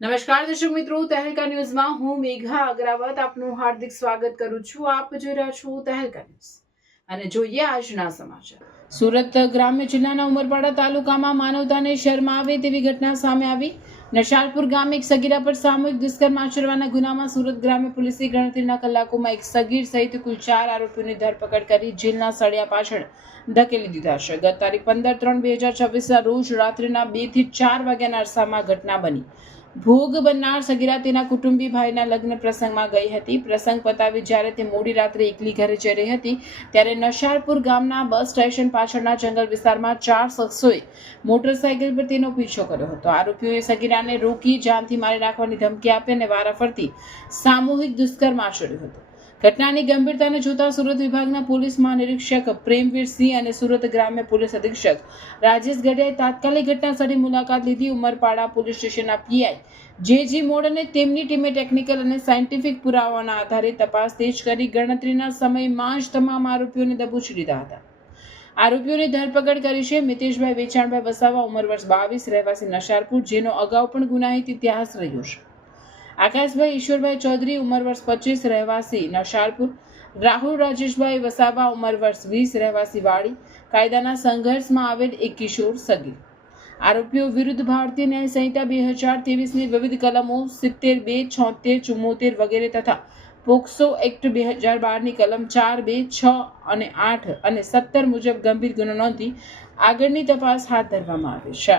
નમસ્કાર દર્શક મિત્રો, તહેલકા ન્યૂઝમાં હું મેઘા અગ્રવાલ આપનું હાર્દિક સ્વાગત કરું છું. આપ જોઈ રહ્યા છો તહેલકા ન્યૂઝ અને જોઈએ આજના સમાચાર. સુરત ગ્રામ્ય જિલ્લાના ઉમરપાડા તાલુકામાં માનવતાને શરમાવે તેવી ઘટના સામે આવી. નશાલપુર ગામે એક સગીરા પર સામૂહિક દુષ્કર્મ આચરવાના ગુનામાં સુરત ગ્રામ્ય પોલીસે ગણતરીના કલાકોમાં એક સગીર સહિત કુલ 4 આરોપીઓની ધરપકડ કરી જેલના સળિયા પાછળ ધકેલી દીધા છે. ગત તારીખ 15/3/2026ના રોજ રાત્રિના 2 થી 4 વાગ્યાના અરસામાં ઘટના બની. ભોગ બનનાર સગીરા તેના કુટુંબી ભાઈના લગ્ન પ્રસંગમાં ગઈ હતી. પ્રસંગ પતાવી જ્યારે તે મોડી રાત્રે એકલી ઘરે જઈ રહી હતી ત્યારે નશાલપુર ગામના બસ સ્ટેશન પાછળના જંગલ વિસ્તારમાં 4 શખ્સોએ મોટરસાયકલ પર તેનો પીછો કર્યો હતો. આરોપીઓએ સગીરાને રોકી જાનથી મારી નાખવાની ધમકી આપી અને વારાફરતી સામૂહિક દુષ્કર્મ આચર્યું હતું. ઘટનાની ગંભીરતાને જોતા સુરત વિભાગના પોલીસ મહાનિરીક્ષક પ્રેમવીરસિંહ અને સુરત ગ્રામ્ય પોલીસ અધિક્ષક રાજેશ ગઢિયાએ તાત્કાલિક ઘટનાસ્થળે મુલાકાત લીધી. ઉમરપાડા પોલીસ સ્ટેશનના પીઆઈ જે મોડ અને તેમની ટીમે ટેકનિકલ અને સાયન્ટિફિક પુરાવાના આધારે તપાસ તેજ કરી ગણતરીના સમયમાં જ તમામ આરોપીઓને દબોચી લીધા હતા. આરોપીઓની ધરપકડ કરી છે. મિતેશભાઈ વેચાણભાઈ વસાવા, ઉંમર વર્ષ 22, રહેવાસી નશાલપુર, જેનો અગાઉ પણ ગુનાહિત ઇતિહાસ રહ્યો છે. આકાશભાઈ ઈશ્વરભાઈ ચૌધરી, ઉંમર વર્ષ 25, રહેવાસી નશાલપુર. રાહુલ રાજેશભાઈ વસાવા, ઉંમર વર્ષ 20, રહેવાસી વાડી, કાયદાના સંઘર્ષમાં આવેલ એક કિશોર સગીર. આરોપીઓ વિરુદ્ધ ભારતીય ન્યાય સંહિતા 2023ની વિવિધ કલમો 70(2), 76, 74 વગેરે તથા પોક્સો એક્ટ 2012ની કલમ 4(2), 6 અને 8 અને 17 મુજબ ગંભીર ગુનો નોંધી આગળની તપાસ હાથ ધરવામાં આવી છે.